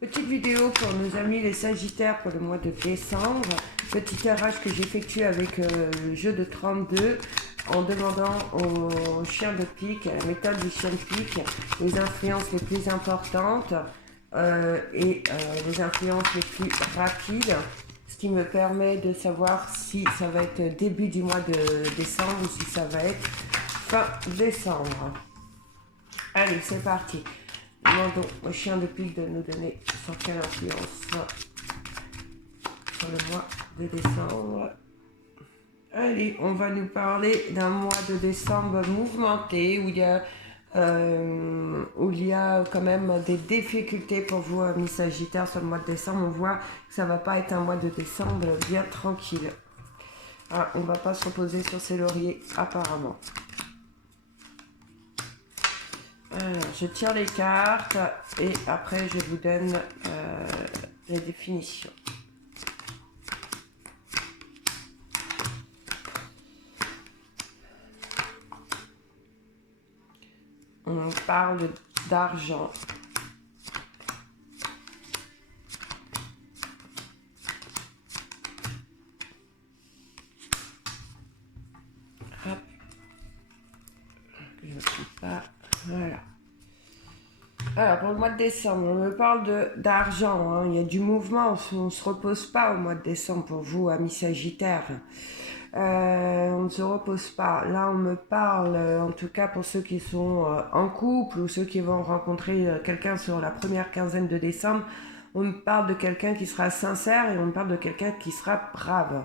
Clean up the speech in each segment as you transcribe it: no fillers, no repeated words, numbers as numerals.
Petite vidéo pour nos amis les Sagittaires pour le mois de décembre. Petit tirage que j'effectue avec le jeu de 32 en demandant au chien de pique, à la méthode du chien de pique, les influences les plus importantes et les influences les plus rapides. Ce qui me permet de savoir si ça va être début du mois de décembre ou si ça va être fin décembre. Allez, c'est parti. Demandons au chien de pique de nous donner sur quelle influence sur le mois de décembre. Allez, on va nous parler d'un mois de décembre mouvementé où il y a quand même des difficultés pour vous, amis Sagittaires, sur le mois de décembre. On voit que ça ne va pas être un mois de décembre bien tranquille. Ah, on ne va pas se reposer sur ses lauriers apparemment. Alors, je tire les cartes et après je vous donne les définitions. On parle d'argent. Hop. Je ne suis pas. Voilà. Alors, pour le mois de décembre, on me parle d'argent. Hein. Il y a du mouvement. On ne se repose pas au mois de décembre pour vous, amis Sagittaires. On ne se repose pas. Là, on me parle, en tout cas pour ceux qui sont en couple ou ceux qui vont rencontrer quelqu'un sur la première quinzaine de décembre, on me parle de quelqu'un qui sera sincère et on me parle de quelqu'un qui sera brave,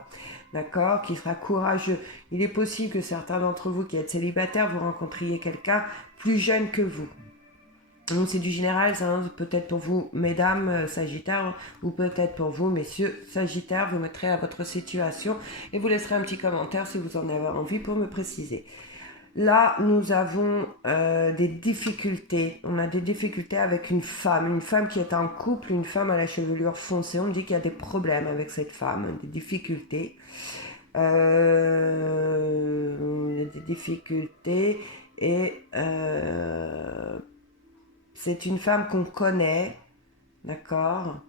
d'accord, qui sera courageux. Il est possible que certains d'entre vous qui êtes célibataires, vous rencontriez quelqu'un plus jeune que vous. Donc c'est du général, ça, hein, peut-être pour vous, mesdames Sagittaires, ou peut-être pour vous, messieurs Sagittaires, vous mettrez à votre situation et vous laisserez un petit commentaire si vous en avez envie pour me préciser. Là, nous avons des difficultés. On a des difficultés avec une femme qui est en couple, une femme à la chevelure foncée. On me dit qu'il y a des problèmes avec cette femme, des difficultés. Il y a des difficultés et c'est une femme qu'on connaît, d'accord,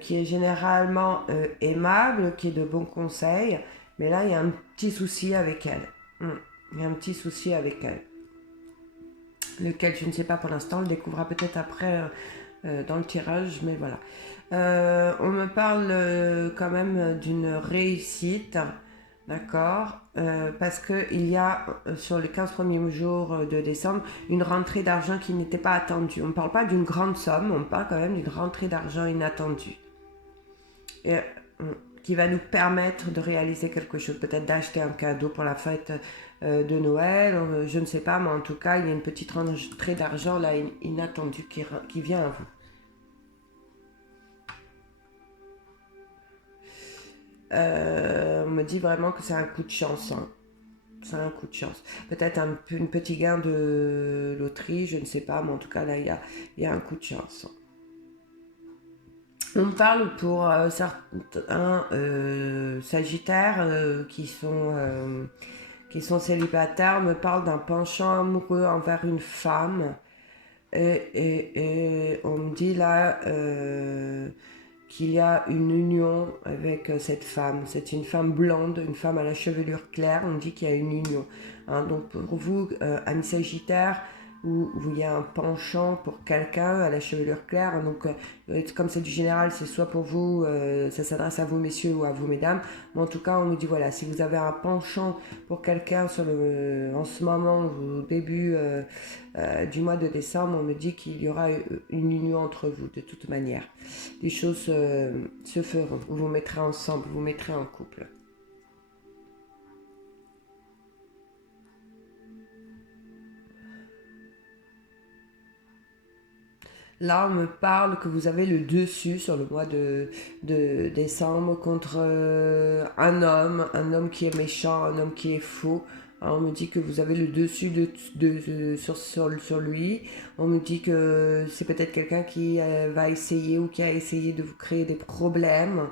qui est généralement aimable, qui est de bons conseils, mais là, il y a un petit souci avec elle. Il y a un petit souci avec elle. Lequel, je ne sais pas pour l'instant, on le découvrira peut-être après dans le tirage, mais voilà. On me parle quand même d'une réussite, d'accord, parce qu'il y a sur les 15 premiers jours de décembre une rentrée d'argent qui n'était pas attendue. On ne parle pas d'une grande somme, on parle quand même d'une rentrée d'argent inattendue. Et, qui va nous permettre de réaliser quelque chose, peut-être d'acheter un cadeau pour la fête de Noël, je ne sais pas, mais en tout cas, il y a une petite rentrée d'argent là inattendue qui vient à vous. On me dit vraiment que c'est un coup de chance. Hein. C'est un coup de chance. Peut-être un petit gain de loterie, je ne sais pas, mais en tout cas, là, il y a un coup de chance. On parle pour certains Sagittaires qui sont célibataires, me parle d'un penchant amoureux envers une femme. Et on me dit là qu'il y a une union avec cette femme. C'est une femme blonde, une femme à la chevelure claire. On me dit qu'il y a une union. Hein, donc pour vous, amis Sagittaires, où il y a un penchant pour quelqu'un à la chevelure claire, donc comme c'est du général, c'est soit pour vous, ça s'adresse à vous messieurs ou à vous mesdames, mais en tout cas on nous dit voilà, si vous avez un penchant pour quelqu'un en ce moment, au début du mois de décembre, on me dit qu'il y aura une union entre vous de toute manière. Les choses se feront, vous vous mettrez ensemble, vous vous mettrez en couple. Là, on me parle que vous avez le dessus sur le mois de décembre contre un homme qui est méchant, un homme qui est faux. Alors, on me dit que vous avez le dessus sur lui. On me dit que c'est peut-être quelqu'un qui va essayer ou qui a essayé de vous créer des problèmes.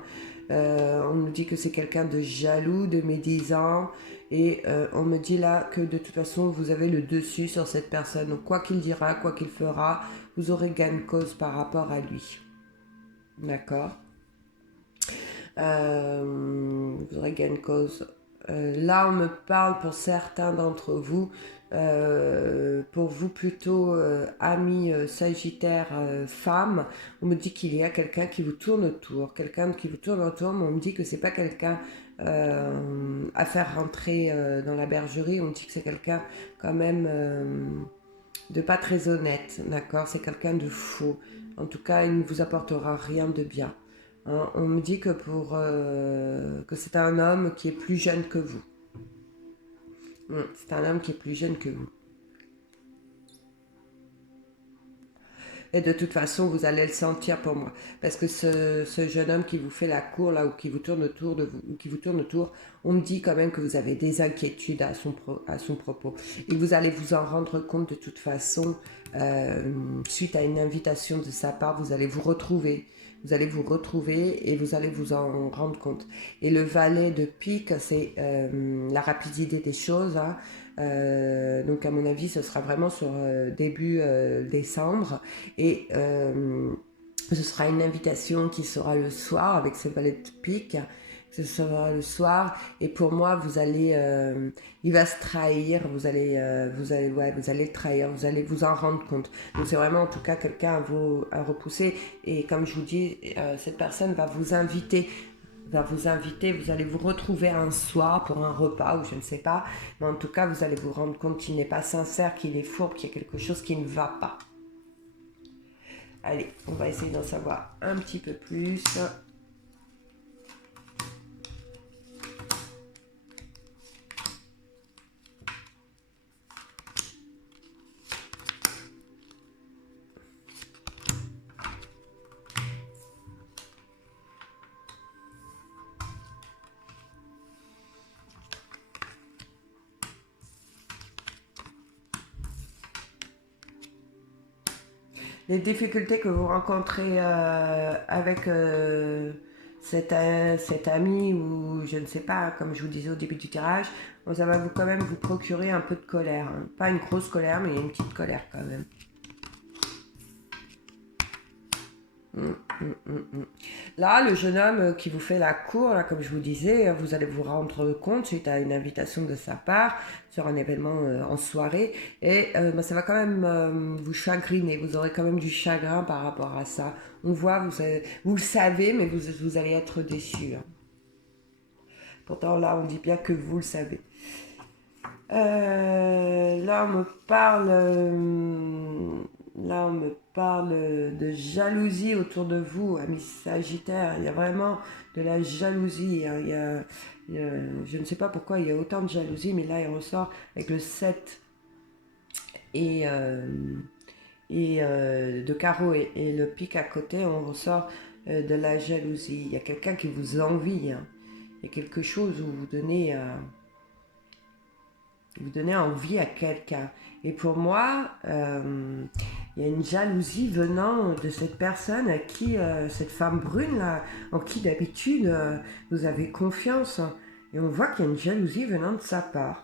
On me dit que c'est quelqu'un de jaloux, de médisant. Et on me dit là que de toute façon, vous avez le dessus sur cette personne. Donc, quoi qu'il dira, quoi qu'il fera, vous aurez gain de cause par rapport à lui. D'accord. Vous aurez gain de cause. Là, on me parle pour certains d'entre vous, pour vous plutôt amis Sagittaire femme, on me dit qu'il y a quelqu'un qui vous tourne autour, mais on me dit que c'est pas quelqu'un à faire rentrer dans la bergerie, on me dit que c'est quelqu'un quand même de pas très honnête, d'accord, c'est quelqu'un de faux, en tout cas il ne vous apportera rien de bien. Hein, on me dit que que c'est un homme qui est plus jeune que vous. C'est un homme qui est plus jeune que vous. Et de toute façon, vous allez le sentir pour moi. Parce que ce jeune homme qui vous fait la cour, là, ou qui vous tourne autour de vous, ou qui vous tourne autour, on me dit quand même que vous avez des inquiétudes à son propos. Et vous allez vous en rendre compte de toute façon, suite à une invitation de sa part, vous allez vous retrouver. Vous allez vous retrouver et vous allez vous en rendre compte. Et le valet de pique, c'est la rapidité des choses. Hein. Donc à mon avis, ce sera vraiment sur début décembre. Et ce sera une invitation qui sera le soir avec ce valet de pique. Ce sera le soir. Et pour moi, vous allez, il va se trahir. Vous allez le trahir. Vous allez vous en rendre compte. Donc c'est vraiment en tout cas quelqu'un à repousser. Et comme je vous dis, cette personne va vous inviter, vous allez vous retrouver un soir pour un repas ou je ne sais pas, mais en tout cas vous allez vous rendre compte qu'il n'est pas sincère, qu'il est fourbe, qu'il y a quelque chose qui ne va pas. Allez, on va essayer d'en savoir un petit peu plus. Les difficultés que vous rencontrez avec cet ami ou je ne sais pas, comme je vous disais au début du tirage, ça va quand même vous procurer un peu de colère. Hein. Pas une grosse colère, mais une petite colère quand même. Là, le jeune homme qui vous fait la cour, là, comme je vous disais, vous allez vous rendre compte suite à une invitation de sa part sur un événement en soirée et ça va quand même vous chagriner. Vous aurez quand même du chagrin par rapport à ça. On voit, vous le savez, mais vous allez être déçu. Hein. Pourtant, là, on dit bien que vous le savez. Là, on me parle de jalousie autour de vous, amis Sagittaire. Il y a vraiment de la jalousie. Hein. Je ne sais pas pourquoi il y a autant de jalousie, mais là, il ressort avec le 7 et, de carreau et le pic à côté, on ressort de la jalousie. Il y a quelqu'un qui vous envie. Hein. Il y a quelque chose où vous donnez envie à quelqu'un. Et pour moi, il y a une jalousie venant de cette personne à qui, cette femme brune là, en qui d'habitude vous avez confiance. Et on voit qu'il y a une jalousie venant de sa part.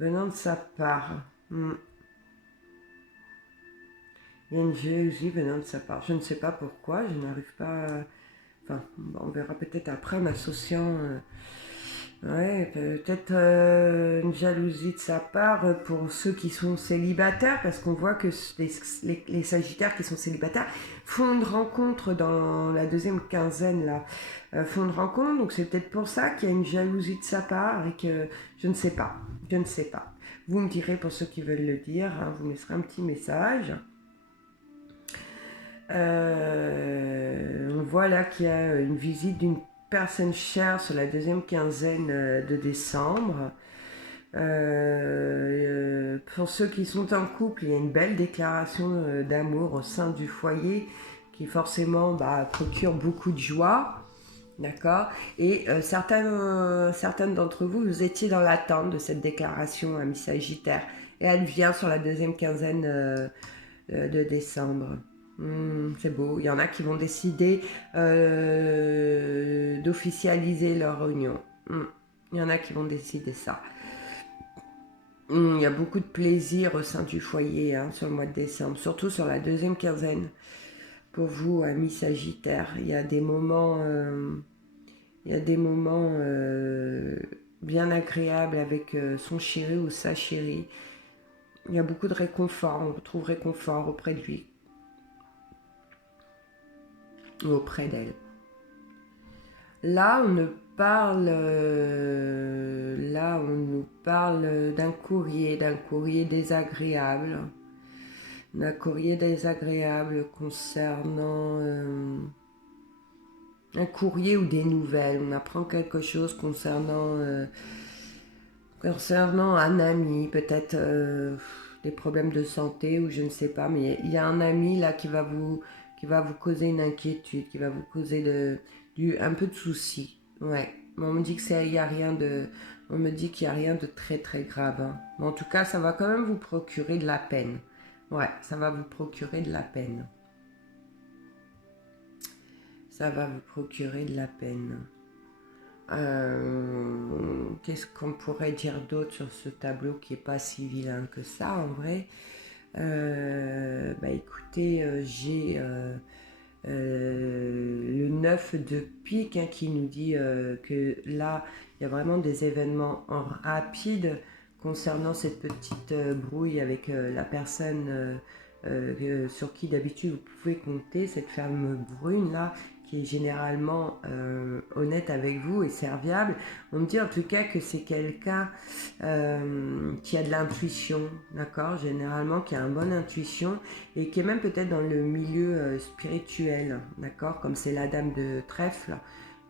Venant de sa part. Il y a une jalousie venant de sa part. Je ne sais pas pourquoi, je n'arrive pas... Enfin, on verra peut-être après en associant... Ouais, peut-être une jalousie de sa part pour ceux qui sont célibataires, parce qu'on voit que les Sagittaires qui sont célibataires font une rencontre dans la deuxième quinzaine, là, font une rencontre, donc c'est peut-être pour ça qu'il y a une jalousie de sa part, et que je ne sais pas, je ne sais pas. Vous me direz pour ceux qui veulent le dire, hein, vous me laisserez un petit message. On voit là qu'il y a une visite d'une personne chère sur la deuxième quinzaine de décembre. Pour ceux qui sont en couple, il y a une belle déclaration d'amour au sein du foyer qui forcément procure beaucoup de joie. D'accord. Et certaines d'entre vous, vous étiez dans l'attente de cette déclaration, ami Sagittaire. Et elle vient sur la deuxième quinzaine de décembre. C'est beau. Il y en a qui vont décider d'officialiser leur union. Il y en a qui vont décider ça. Il y a beaucoup de plaisir au sein du foyer hein, sur le mois de décembre, surtout sur la deuxième quinzaine. pour vous, amis Sagittaire. Il y a des moments, bien agréables avec son chéri ou sa chérie. Il y a beaucoup de réconfort, on retrouve réconfort auprès de lui ou auprès d'elle. Là, on nous parle d'un courrier désagréable. D'un courrier désagréable concernant un courrier ou des nouvelles. On apprend quelque chose concernant un ami, peut-être des problèmes de santé ou je ne sais pas, mais il y a un ami là qui va vous causer une inquiétude, qui va vous causer un peu de soucis. Ouais. On me dit qu'il n'y a rien de très très grave. Hein. Mais en tout cas, ça va quand même vous procurer de la peine. Ouais, ça va vous procurer de la peine. Ça va vous procurer de la peine. Qu'est-ce qu'on pourrait dire d'autre sur ce tableau qui n'est pas si vilain que ça en vrai? Écoutez, j'ai le 9 de pique hein, qui nous dit que là, il y a vraiment des événements rapides concernant cette petite brouille avec la personne sur qui d'habitude vous pouvez compter, cette femme brune là, qui est généralement honnête avec vous et serviable. On me dit en tout cas que c'est quelqu'un qui a de l'intuition, d'accord, généralement qui a une bonne intuition et qui est même peut-être dans le milieu spirituel, d'accord, comme c'est la dame de trèfle.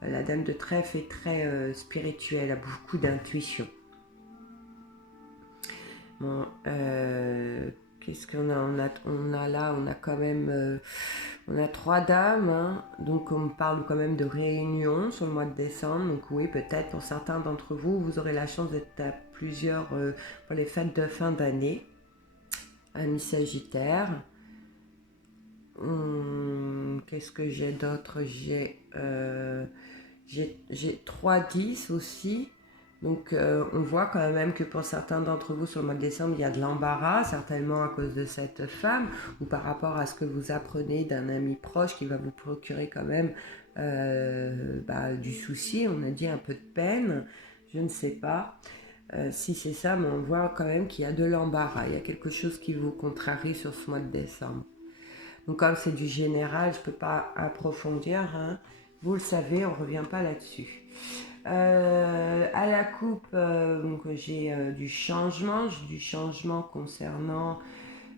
La dame de trèfle est très spirituelle, a beaucoup d'intuition. Bon, qu'est-ce qu'on a? On a là, on a quand même, on a 3 dames, hein, donc on parle quand même de réunion sur le mois de décembre. Donc oui, peut-être pour certains d'entre vous, vous aurez la chance d'être à plusieurs pour les fêtes de fin d'année, amis Sagittaire. Qu'est-ce que j'ai d'autre? J'ai 3-10 aussi. Donc on voit quand même que pour certains d'entre vous sur le mois de décembre, il y a de l'embarras, certainement à cause de cette femme, ou par rapport à ce que vous apprenez d'un ami proche qui va vous procurer quand même du souci, on a dit un peu de peine, je ne sais pas. Si c'est ça, mais on voit quand même qu'il y a de l'embarras, il y a quelque chose qui vous contrarie sur ce mois de décembre. Donc comme c'est du général, je ne peux pas approfondir, hein. Vous le savez, on ne revient pas là-dessus. À la coupe, donc j'ai du changement concernant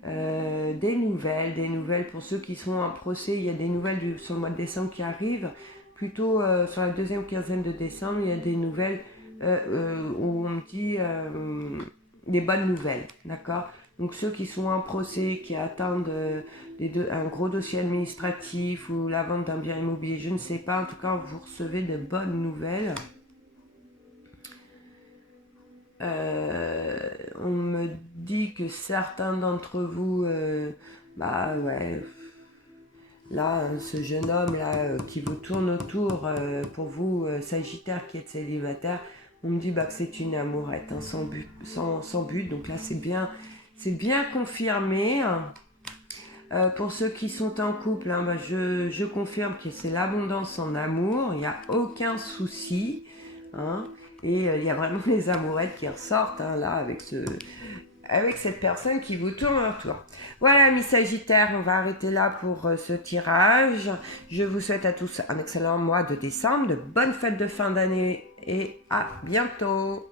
des nouvelles pour ceux qui sont en procès. Il y a des nouvelles sur le mois de décembre qui arrivent. Plutôt sur la deuxième quinzaine de décembre, il y a des nouvelles où on me dit des bonnes nouvelles, d'accord? Donc ceux qui sont en procès, qui attendent un gros dossier administratif ou la vente d'un bien immobilier, je ne sais pas, en tout cas vous recevez de bonnes nouvelles. On me dit que certains d'entre vous, là, ce jeune homme là qui vous tourne autour, pour vous, Sagittaire qui êtes célibataire, on me dit que c'est une amourette, hein, sans but, donc là c'est bien confirmé. Pour ceux qui sont en couple, hein, je confirme que c'est l'abondance en amour, il n'y a aucun souci, hein, et il y a vraiment les amourettes qui ressortent hein, là avec cette personne qui vous tourne autour. Voilà, mes Sagittaires, on va arrêter là pour ce tirage. Je vous souhaite à tous un excellent mois de décembre, de bonnes fêtes de fin d'année et à bientôt.